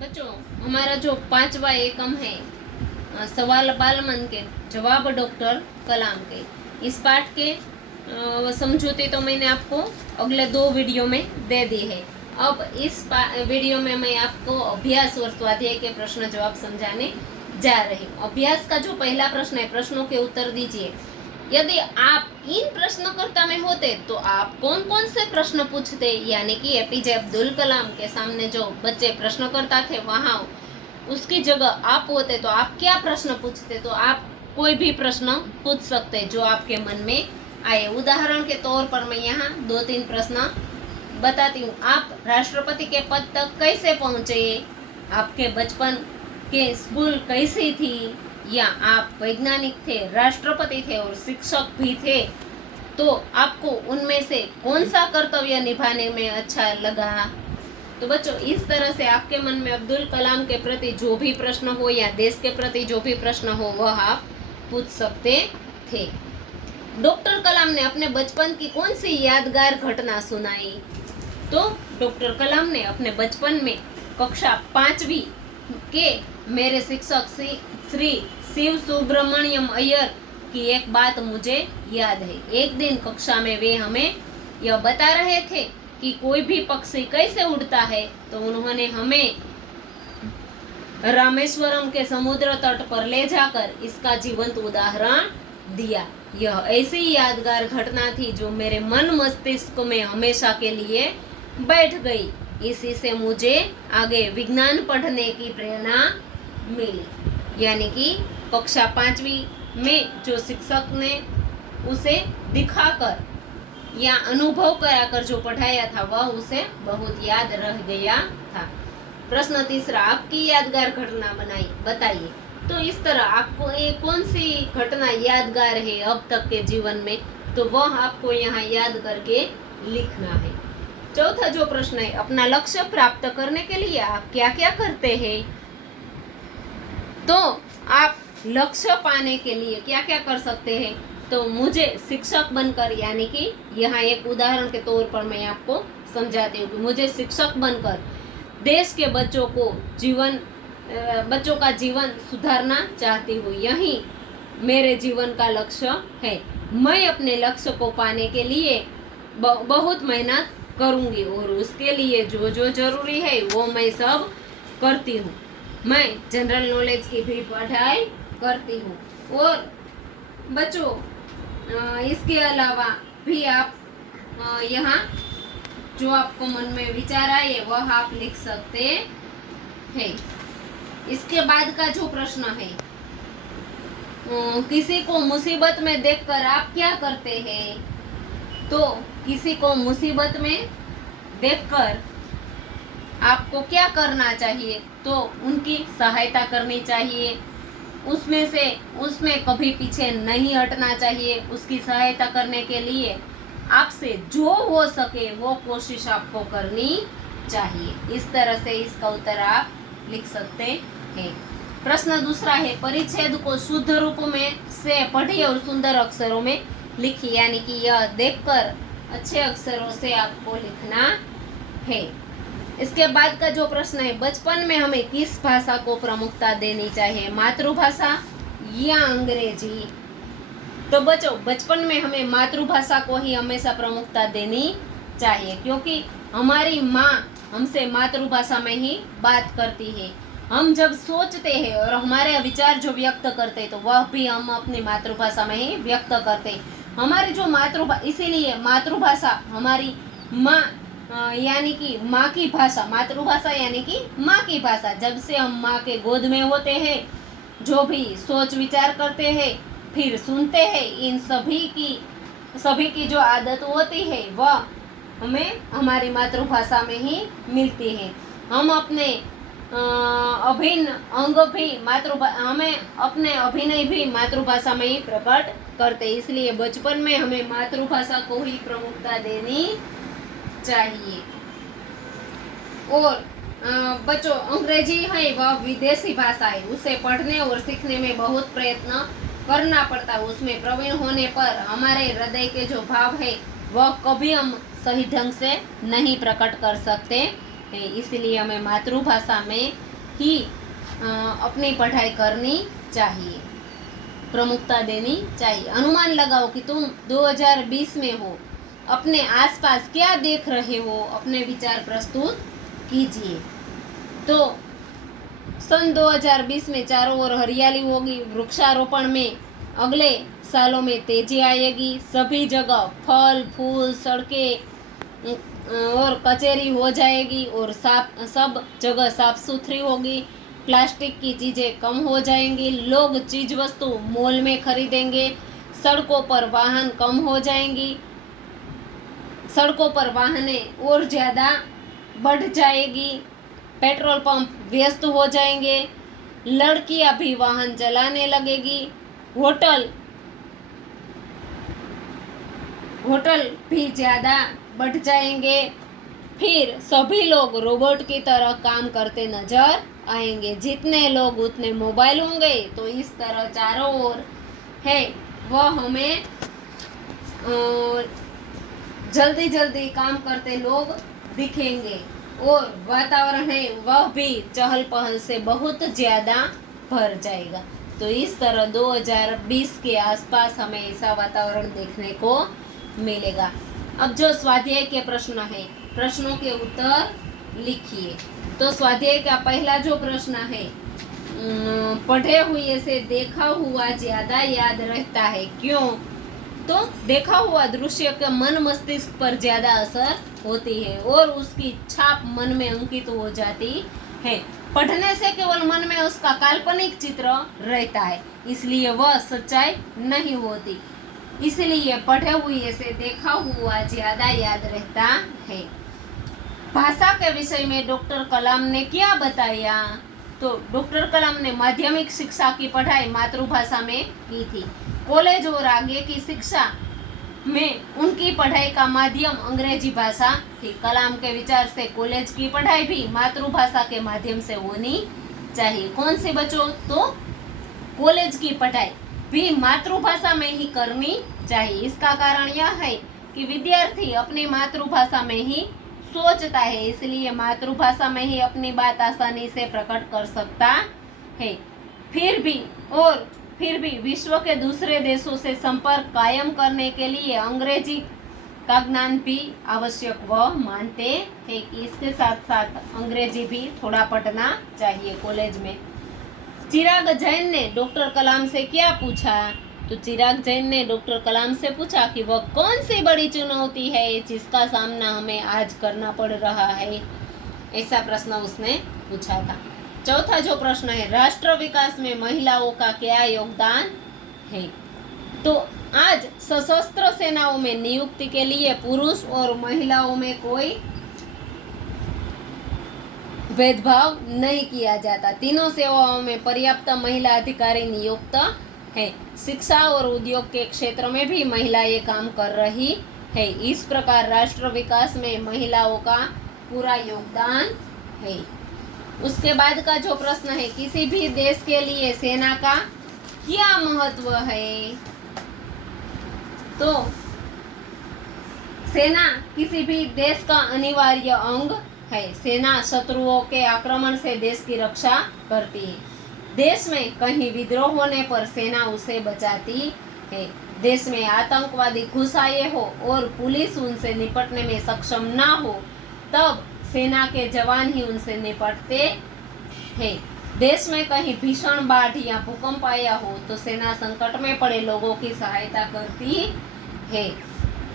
बच्चों, हमारा जो 5वां एकम है सवाल बाल मन के जवाब डॉक्टर कलाम के, इस पाठ के समझौते तो मैंने आपको अगले 2 वीडियो में दे दी है। अब इस वीडियो में मैं आपको अभ्यास और स्वाध्याय के प्रश्न जवाब समझाने जा रही हूँ। अभ्यास का जो पहला प्रश्न है, प्रश्नों के उत्तर दीजिए। यदि आप इन प्रश्नकर्ता में होते तो आप कौन कौन से प्रश्न पूछते, यानी कि एपीजे अब्दुल कलाम के सामने जो बच्चे प्रश्नकर्ता थे वहां उसकी जगह आप होते तो आप क्या प्रश्न पूछते। तो आप कोई भी प्रश्न पूछ सकते जो आपके मन में आए। उदाहरण के तौर पर मैं यहाँ 2-3 प्रश्न बताती हूँ। आप राष्ट्रपति के पद तक कैसे पहुंचे, आपके बचपन के स्कूल कैसी थी, या आप वैज्ञानिक थे, राष्ट्रपति थे और शिक्षक भी थे, तो आपको उनमें से कौन सा कर्तव्य निभाने में अच्छा लगा। तो बच्चों, इस तरह से आपके मन में अब्दुल कलाम के प्रति जो भी प्रश्न हो या देश के प्रति जो भी प्रश्न हो वह आप पूछ सकते थे। डॉक्टर कलाम ने अपने बचपन की कौन सी यादगार घटना सुनाई। तो डॉक्टर कलाम ने अपने बचपन में कक्षा 5वीं के मेरे शिक्षक श्री शिव सुब्रमण्यम अय्यर की एक बात मुझे याद है। एक दिन कक्षा में वे हमें यह बता रहे थे कि कोई भी पक्षी कैसे उड़ता है, तो उन्होंने हमें रामेश्वरम के समुद्र तट पर ले जाकर इसका जीवंत उदाहरण दिया। यह ऐसी यादगार घटना थी जो मेरे मन मस्तिष्क में हमेशा के लिए बैठ गई। इसी से मुझे आगे विज्ञान पढ़ने की प्रेरणा मिली। यानी कि कक्षा 5वीं में जो शिक्षक ने उसे दिखाकर या अनुभव कराकर जो पढ़ाया था वह उसे बहुत याद रह गया था। प्रश्न तीसरा, आपकी यादगार घटना बताइए। तो इस तरह आपको कौन सी घटना यादगार है अब तक के जीवन में, तो वह आपको यहाँ याद करके लिखना है। चौथा जो प्रश्न है, अपना लक्ष्य प्राप्त करने के लिए आप क्या क्या करते हैं। तो आप लक्ष्य पाने के लिए क्या क्या कर सकते हैं। तो मुझे शिक्षक बनकर, यानी कि यहाँ एक उदाहरण के तौर पर मैं आपको समझाती हूँ कि मुझे शिक्षक बनकर देश के बच्चों का जीवन सुधारना चाहती हूँ। यही मेरे जीवन का लक्ष्य है। मैं अपने लक्ष्य को पाने के लिए बहुत मेहनत करूँगी और उसके लिए जो जो जरूरी है वो मैं सब करती हूँ। मैं जनरल नॉलेज की भी पढ़ाई करती हूँ। और बच्चों, इसके अलावा भी आप यहाँ जो आपको मन में विचार आए वह आप लिख सकते हैं। इसके बाद का जो प्रश्न है, किसी को मुसीबत में देखकर आप क्या करते हैं। तो किसी को मुसीबत में देखकर आपको क्या करना चाहिए। तो उनकी सहायता करनी चाहिए, उसमें कभी पीछे नहीं हटना चाहिए। उसकी सहायता करने के लिए आपसे जो हो सके वो कोशिश आपको करनी चाहिए। इस तरह से इसका उत्तर आप लिख सकते हैं। प्रश्न दूसरा है, परिच्छेद को शुद्ध रूप में से पढ़िए और सुंदर अक्षरों में लिखिए। यानी कि यह देखकर अच्छे अक्षरों से आपको लिखना है। इसके बाद का जो प्रश्न है, बचपन में हमें किस भाषा को प्रमुखता देनी चाहिए, मातृभाषा या अंग्रेजी। तो बच्चों, बचपन में हमें मातृभाषा को ही हमेशा प्रमुखता देनी चाहिए, क्योंकि हमारी माँ हमसे मातृभाषा में ही बात करती है। हम जब सोचते हैं और हमारे विचार जो व्यक्त करते हैं तो वह भी हम अपनी मातृभाषा में ही व्यक्त करते हैं। हमारी जो इसीलिए मातृभाषा हमारी माँ यानी कि माँ की भाषा, मातृभाषा यानी कि माँ की भाषा। जब से हम माँ के गोद में होते हैं, जो भी सोच विचार करते हैं, फिर सुनते हैं, इन सभी की जो आदत होती है वह हमें हमारी मातृभाषा में ही मिलती है। हम अपने अभिन्न अंग भी हमें अपने अभिनय भी मातृभाषा में ही प्रकट करते हैं। इसलिए बचपन में हमें मातृभाषा को ही प्रमुखता देनी चाहिए। और बच्चों, अंग्रेजी है वह विदेशी भाषा है, उसे पढ़ने और सीखने में बहुत प्रयत्न करना पड़ता है। उसमें प्रवीण होने पर हमारे हृदय के जो भाव है वह कभी हम सही ढंग से नहीं प्रकट कर सकते हैं। इसलिए हमें मातृभाषा में ही अपनी पढ़ाई करनी चाहिए, प्रमुखता देनी चाहिए। अनुमान लगाओ कि तुम 2020 में हो, अपने आसपास क्या देख रहे हो, अपने विचार प्रस्तुत कीजिए। तो सन 2020 में चारों ओर हरियाली होगी, वृक्षारोपण में अगले सालों में तेजी आएगी, सभी जगह फल फूल सड़कें और कचेरी हो जाएगी और सब जगह साफ सुथरी होगी, प्लास्टिक की चीज़ें कम हो जाएंगी, लोग चीज वस्तु मॉल में खरीदेंगे, सड़कों पर वाहन कम हो जाएंगी, सड़कों पर वाहनें और ज़्यादा बढ़ जाएगी, पेट्रोल पंप व्यस्त हो जाएंगे, लड़कियां भी वाहन चलाने लगेगी, होटल भी ज़्यादा बढ़ जाएंगे, फिर सभी लोग रोबोट की तरह काम करते नजर आएंगे, जितने लोग उतने मोबाइल होंगे। तो इस तरह चारों ओर है वह हमें जल्दी जल्दी काम करते लोग दिखेंगे और वातावरण है वह भी चहल पहल से बहुत ज़्यादा भर जाएगा। तो इस तरह 2020 के आसपास हमें ऐसा वातावरण देखने को मिलेगा। अब जो स्वाध्याय के प्रश्न है, प्रश्नों के उत्तर लिखिए। तो स्वाध्याय का पहला जो प्रश्न है, पढ़े हुए से देखा हुआ ज़्यादा याद रहता है, क्यों? तो देखा हुआ दृश्य के मन मस्तिष्क पर ज़्यादा असर होती है और उसकी छाप मन में अंकित हो जाती है। पढ़ने से केवल मन में उसका काल्पनिक चित्र रहता है, इसलिए वह सच्चाई नहीं होती। इसलिए पढ़े हुए से देखा हुआ ज़्यादा याद रहता है। भाषा के विषय में डॉक्टर कलाम ने क्या बताया? तो डॉक्टर कलाम ने माध्यमिक शिक्षा की पढ़ाई मातृभाषा में की थी। कॉलेज और आगे की शिक्षा में उनकी पढ़ाई का माध्यम अंग्रेजी भाषा थी। कलाम के विचार से कॉलेज की पढ़ाई भी मातृभाषा के माध्यम से होनी चाहिए। कौन सी बच्चों? तो कॉलेज की पढ़ाई भी मातृभाषा में ही करनी चाहिए। इसका कारण यह है कि विद्यार्थी अपनी मातृभाषा में ही सोचता है, इसलिए मातृभाषा में ही अपनी बात आसानी से प्रकट कर सकता है। फिर भी विश्व के दूसरे देशों से संपर्क कायम करने के लिए अंग्रेजी का ज्ञान भी आवश्यक वह मानते हैं कि इसके साथ साथ अंग्रेजी भी थोड़ा पढ़ना चाहिए कॉलेज में। चिराग जैन ने डॉक्टर कलाम से क्या पूछा? तो चिराग जैन ने डॉक्टर कलाम से पूछा कि वह कौन सी बड़ी चुनौती है जिसका सामना हमें आज करना पड़ रहा है, ऐसा प्रश्न उसने पूछा था। चौथा जो प्रश्न है, राष्ट्र विकास में महिलाओं का क्या योगदान है? तो आज सशस्त्र सेनाओं में नियुक्ति के लिए पुरुष और महिलाओं में कोई भेदभाव नहीं किया जाता। तीनों सेवाओं में पर्याप्त महिला अधिकारी नियुक्त है। शिक्षा और उद्योग के क्षेत्र में भी महिलाएं काम कर रही है। इस प्रकार राष्ट्र विकास में महिलाओं का पूरा योगदान है। उसके बाद का जो प्रश्न है, किसी भी देश के लिए सेना का क्या महत्व है? तो सेना किसी भी देश का अनिवार्य अंग है। सेना शत्रुओं के आक्रमण से देश की रक्षा करती है। देश में कहीं विद्रोह होने पर सेना उसे बचाती है। देश में आतंकवादी घुस आए हो और पुलिस उनसे निपटने में सक्षम ना हो, तब सेना के जवान ही उनसे निपटते हैं। देश में कहीं भीषण बाढ़ या भूकंप आया हो तो सेना संकट में पड़े लोगों की सहायता करती है।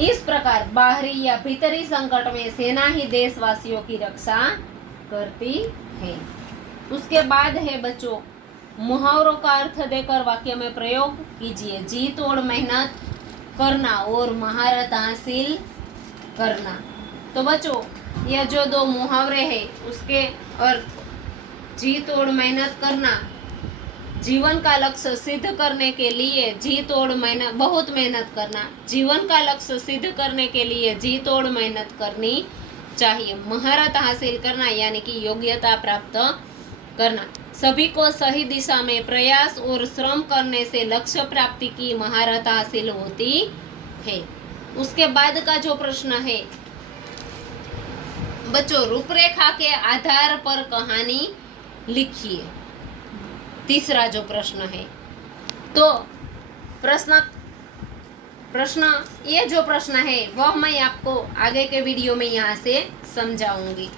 इस प्रकार बाहरी या भीतरी संकट में सेना ही देशवासियों की रक्षा करती है। उसके बाद है बच्चों, मुहावरों का अर्थ देकर वाक्य में प्रयोग कीजिए। जी तोड़ मेहनत करना और महारत हासिल करना। तो बच्चों, यह जो दो मुहावरे हैं उसके अर्थ, जी तोड़ मेहनत करना, जीवन का लक्ष्य सिद्ध करने के लिए जी तोड़ मेहनत, बहुत मेहनत करना, जीवन का लक्ष्य सिद्ध करने के लिए जी तोड़ मेहनत करनी चाहिए। महारत हासिल करना यानी कि योग्यता प्राप्त करना। सभी को सही दिशा में प्रयास और श्रम करने से लक्ष्य प्राप्ति की महारत हासिल होती है। उसके बाद का जो प्रश्न है बच्चों, रूपरेखा के आधार पर कहानी लिखिए। तीसरा जो प्रश्न है, तो प्रश्न ये जो प्रश्न है वह मैं आपको आगे के वीडियो में यहाँ से समझाऊंगी।